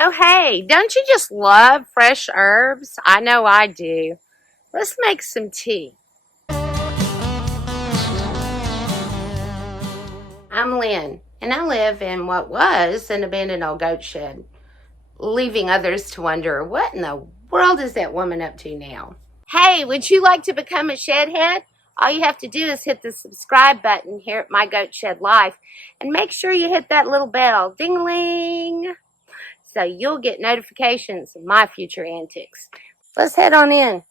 Oh, hey, don't you just love fresh herbs? I know I do. Let's make some tea. I'm Lynn, and I live in what was an abandoned old goat shed, leaving others to wonder, what in the world is that woman up to now? Hey, would you like to become a shedhead? All you have to do is hit the subscribe button here at My Goat Shed Life, and make sure you hit that little bell, ding-a-ling, so you'll get notifications of my future antics. Let's head on in.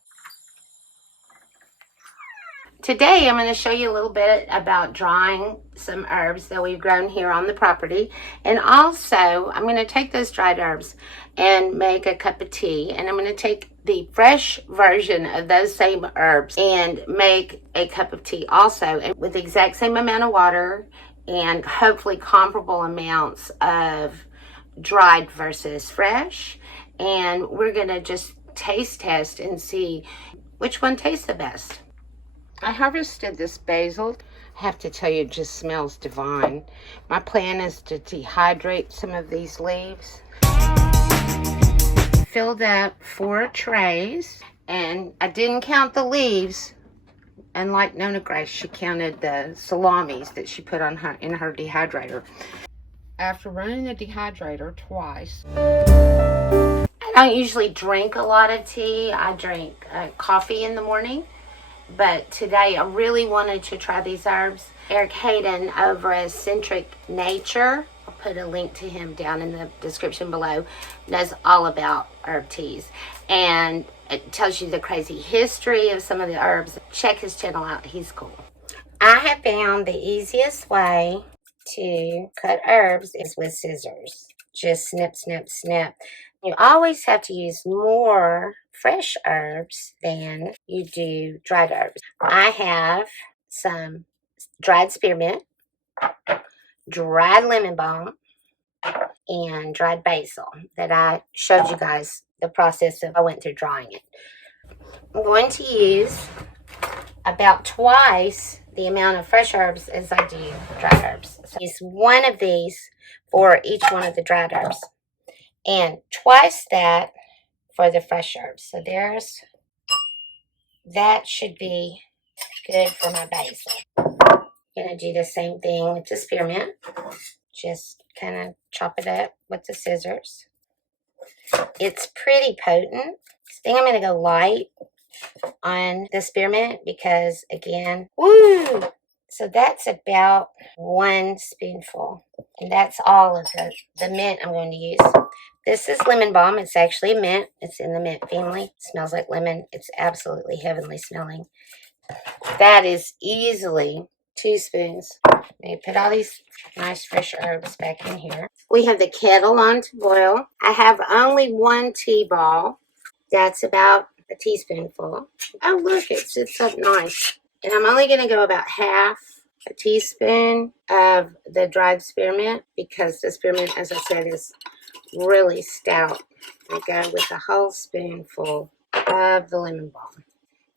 Today I'm going to show you a little bit about drying some herbs that we've grown here on the property, and also I'm going to take those dried herbs and make a cup of tea, and I'm going to take the fresh version of those same herbs and make a cup of tea also, and with the exact same amount of water and hopefully comparable amounts of dried versus fresh. And we're going to just taste test and see which one tastes the best. I harvested this basil. I have to tell you, it just smells divine. My plan is to dehydrate some of these leaves. Filled up 4 trays, and I didn't count the leaves. Unlike Nonna Grace, she counted the salamis that she put on in her dehydrator. After running the dehydrator twice, I don't usually drink a lot of tea. I drink coffee in the morning. But today I really wanted to try these herbs. Eric Hayden over at Eccentric Nature, I'll put a link to him down in the description below, knows all about herb teas. And it tells you the crazy history of some of the herbs. Check his channel out, he's cool. I have found the easiest way to cut herbs is with scissors. Just snip, snip, snip. You always have to use more fresh herbs than you do dried herbs. I have some dried spearmint, dried lemon balm, and dried basil that I showed you guys the process of I went through drying it. I'm going to use about twice the amount of fresh herbs as I do dried herbs. So use one of these for each one of the dried herbs, and twice that for the fresh herbs. So that should be good for my basil. Gonna do the same thing with the spearmint. Just kind of chop it up with the scissors. It's pretty potent. I think I'm gonna go light on the spearmint because, again, woo! So that's about 1 spoonful, and that's all of the mint I'm going to use. This is lemon balm. It's actually mint. It's in the mint family. It smells like lemon. It's absolutely heavenly smelling. That is easily 2 spoons. We put all these nice fresh herbs back in here. We have the kettle on to boil. I have only 1 tea ball. That's about a teaspoonful. Oh, look, it sits up nice. And I'm only going to go about half a teaspoon of the dried spearmint because the spearmint, as I said, is really stout. I go with a whole spoonful of the lemon balm.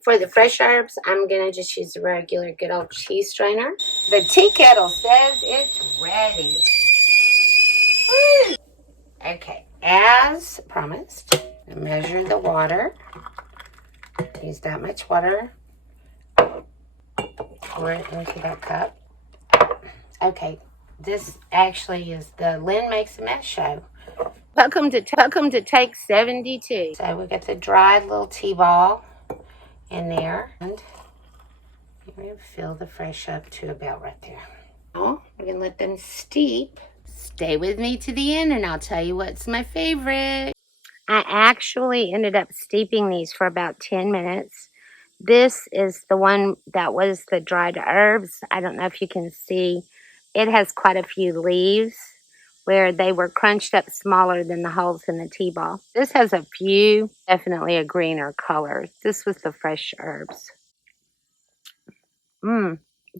For the fresh herbs, I'm going to just use a regular good old tea strainer. The tea kettle says it's ready. Woo! Okay, as promised, I measure the water. Use that much water. Pour it into that cup. Okay, this actually is the Lynn Makes a Mess show. Welcome to take 72. So we got the dried little tea ball in there, and we're going to fill the fresh up to about right there. Now we're going to let them steep. Stay with me to the end and I'll tell you what's my favorite. I actually ended up steeping these for about 10 minutes. This is the one that was the dried herbs. I don't know if you can see. It has quite a few leaves where they were crunched up smaller than the holes in the tea ball. This has a few, definitely a greener color. This was the fresh herbs.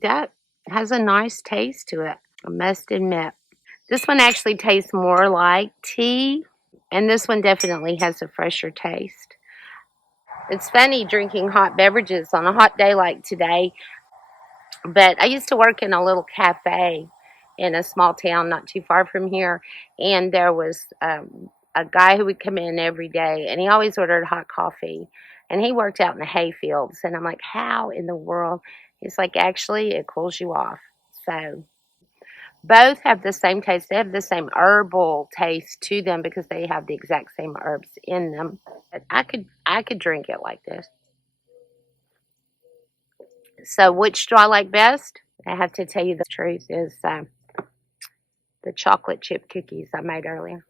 That has a nice taste to it, I must admit. This one actually tastes more like tea, and this one definitely has a fresher taste. It's funny drinking hot beverages on a hot day like today, but I used to work in a little cafe in a small town not too far from here, and there was a guy who would come in every day, and he always ordered hot coffee. And he worked out in the hay fields. And I'm like, how in the world? He's like, actually, it cools you off. So both have the same taste. They have the same herbal taste to them because they have the exact same herbs in them. But I could drink it like this. So which do I like best? I have to tell you the truth is the chocolate chip cookies I made earlier.